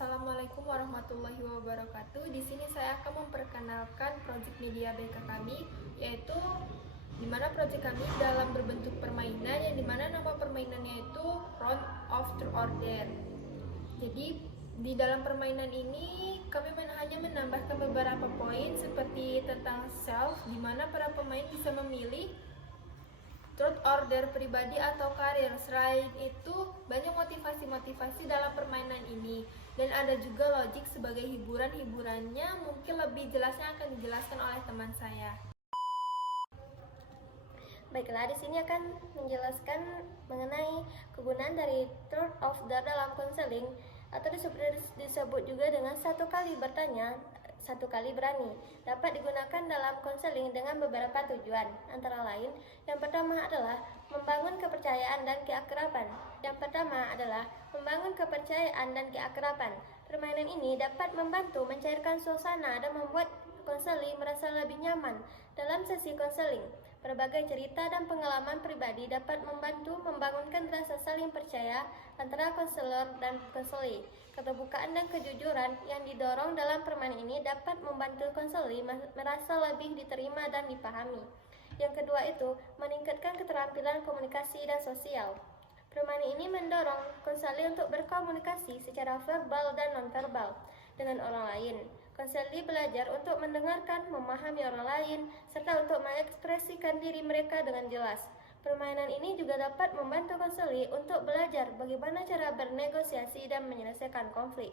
Assalamualaikum warahmatullahi wabarakatuh. Di sini saya akan memperkenalkan proyek media BK kami, yaitu di mana proyek kami dalam berbentuk permainan, yang dimana nama permainannya itu Round of Truth or Dare. Jadi di dalam permainan ini kami hanya menambahkan beberapa poin seperti tentang self, di mana para pemain bisa memilih truth or dare pribadi atau karir. Selain itu, banyak motivasi-motivasi dalam permainan ini. Dan ada juga logik sebagai hiburannya, mungkin lebih jelasnya akan dijelaskan oleh teman saya. Baiklah, di sini akan menjelaskan mengenai kegunaan dari truth or dare dalam konseling, atau disebut juga dengan satu kali bertanya, satu kali berani. Dapat digunakan dalam konseling dengan beberapa tujuan, antara lain yang pertama adalah membangun kepercayaan dan keakraban. Permainan ini dapat membantu mencairkan suasana dan membuat konseling merasa lebih nyaman. Dalam sesi konseling, berbagai cerita dan pengalaman pribadi dapat membantu membangunkan rasa saling percaya antara konselor dan konseli. Keterbukaan dan kejujuran yang didorong dalam permainan ini dapat membantu konseli merasa lebih diterima dan dipahami. Yang kedua itu, meningkatkan keterampilan komunikasi dan sosial. Permainan ini mendorong konseli untuk berkomunikasi secara verbal dan nonverbal dengan orang lain. Konseli belajar untuk mendengarkan, memahami orang lain, serta untuk mengekspresikan diri mereka dengan jelas. Permainan ini juga dapat membantu konseli untuk belajar bagaimana cara bernegosiasi dan menyelesaikan konflik.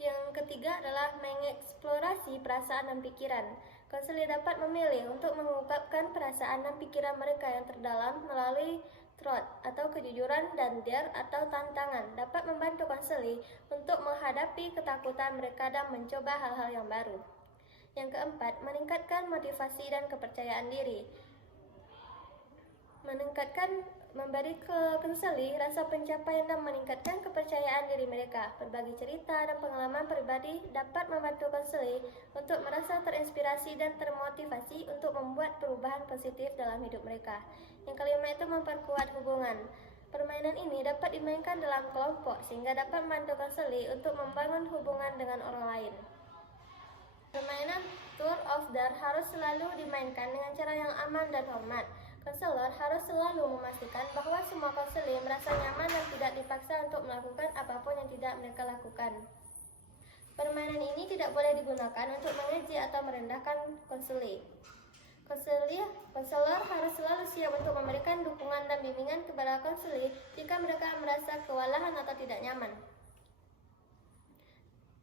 Yang ketiga adalah mengeksplorasi perasaan dan pikiran. Konseli dapat memilih untuk mengungkapkan perasaan dan pikiran mereka yang terdalam melalui truth atau kejujuran, dan dare atau tantangan dapat membantu konseli untuk menghadapi ketakutan mereka dan mencoba hal-hal yang baru. Yang keempat, meningkatkan motivasi dan kepercayaan diri. Memberi ke konseli rasa pencapaian dan meningkatkan kepercayaan diri mereka. Berbagi cerita dan pengalaman pribadi dapat membantu konseli untuk merasa terinspirasi dan termotivasi untuk membuat perubahan positif dalam hidup mereka. Yang kelima itu memperkuat hubungan. Permainan ini dapat dimainkan dalam kelompok sehingga dapat membantu konseli untuk membangun hubungan dengan orang lain. Permainan truth or dare harus selalu dimainkan dengan cara yang aman dan hormat. Konselor harus selalu memastikan bahwa semua konseli merasa nyaman dan tidak dipaksa untuk melakukan apapun yang tidak mereka lakukan. Permainan ini tidak boleh digunakan untuk mengejek atau merendahkan konseli. Konselor harus selalu siap untuk memberikan dukungan dan bimbingan kepada konseli jika mereka merasa kewalahan atau tidak nyaman.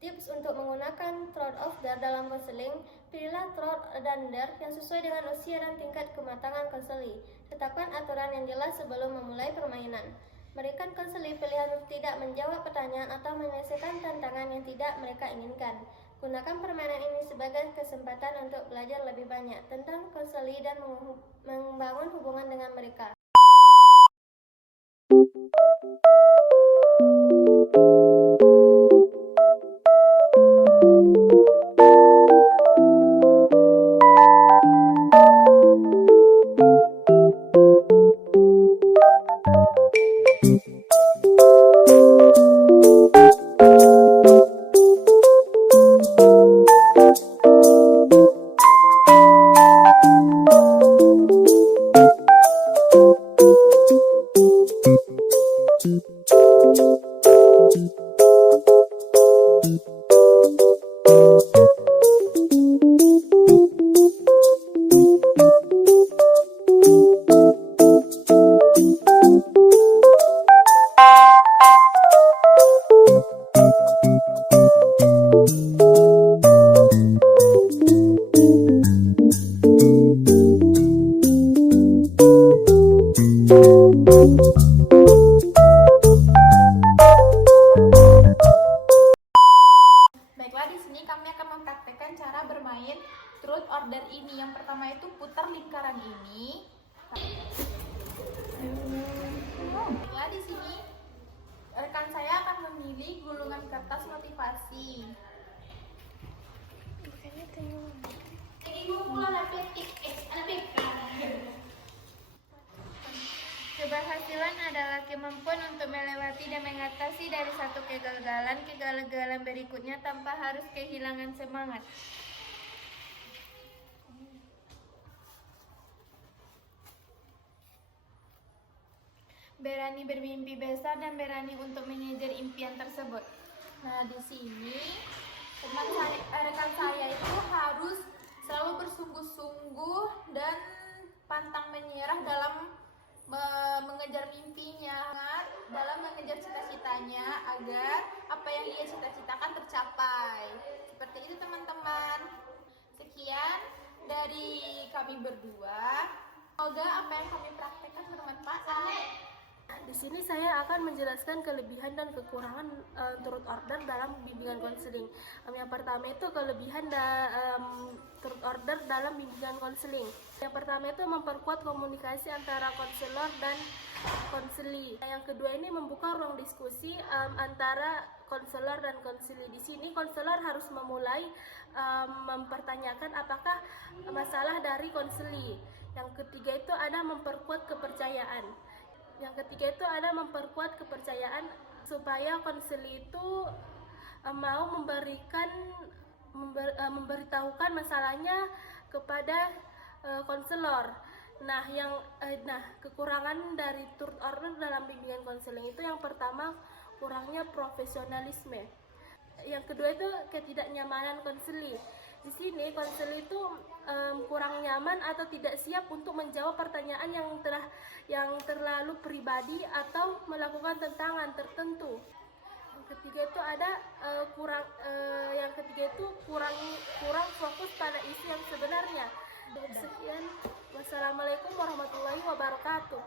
Tips untuk menggunakan truth or dare dalam konseling: pilihlah truth dan dare yang sesuai dengan usia dan tingkat kematangan konseli. Tetapkan aturan yang jelas sebelum memulai permainan. Berikan konseli pilihan untuk tidak menjawab pertanyaan atau menyelesaikan tantangan yang tidak mereka inginkan. Gunakan permainan ini sebagai kesempatan untuk belajar lebih banyak tentang konseli dan membangun hubungan dengan mereka. Baiklah, di sini kami akan mempraktekkan cara bermain truth or dare ini. Yang pertama itu putar lingkaran ini. Baiklah, di sini rekan saya akan memilih gulungan kertas motivasi. Coba Keberhasilan adalah kemampuan untuk melewati dan mengatasi dari satu kegagalan berikutnya tanpa harus kehilangan semangat. Berani bermimpi besar dan berani untuk mengejar impian tersebut. Nah, di sini rekan saya itu harus selalu bersungguh-sungguh dan pantang menyerah dalam mengejar mimpinya, dalam mengejar cita-citanya agar apa yang ia cita-citakan tercapai. Seperti itu teman-teman. Sekian dari kami berdua. Semoga apa yang kami praktekkan bermanfaat. Di sini saya akan menjelaskan kelebihan dan kekurangan turut order dalam bimbingan konseling. Yang pertama itu kelebihan turut order dalam bimbingan konseling. Yang pertama itu memperkuat komunikasi antara konselor dan konseli. Yang kedua ini membuka ruang diskusi antara konselor dan konseli. Di sini konselor harus memulai mempertanyakan apakah masalah dari konseli. Yang ketiga itu ada memperkuat kepercayaan. Yang ketiga itu ada memperkuat kepercayaan supaya konseli itu mau memberitahukan masalahnya kepada konselor. Nah, kekurangan dari turut order dalam bimbingan konseling itu yang pertama kurangnya profesionalisme. Yang kedua itu ketidaknyamanan konseli. Di sini konseli itu kurang nyaman atau tidak siap untuk menjawab pertanyaan yang terlalu pribadi atau melakukan tantangan tertentu. Yang ketiga itu kurang fokus pada isu yang sebenarnya. Sekian, wassalamualaikum warahmatullahi wabarakatuh.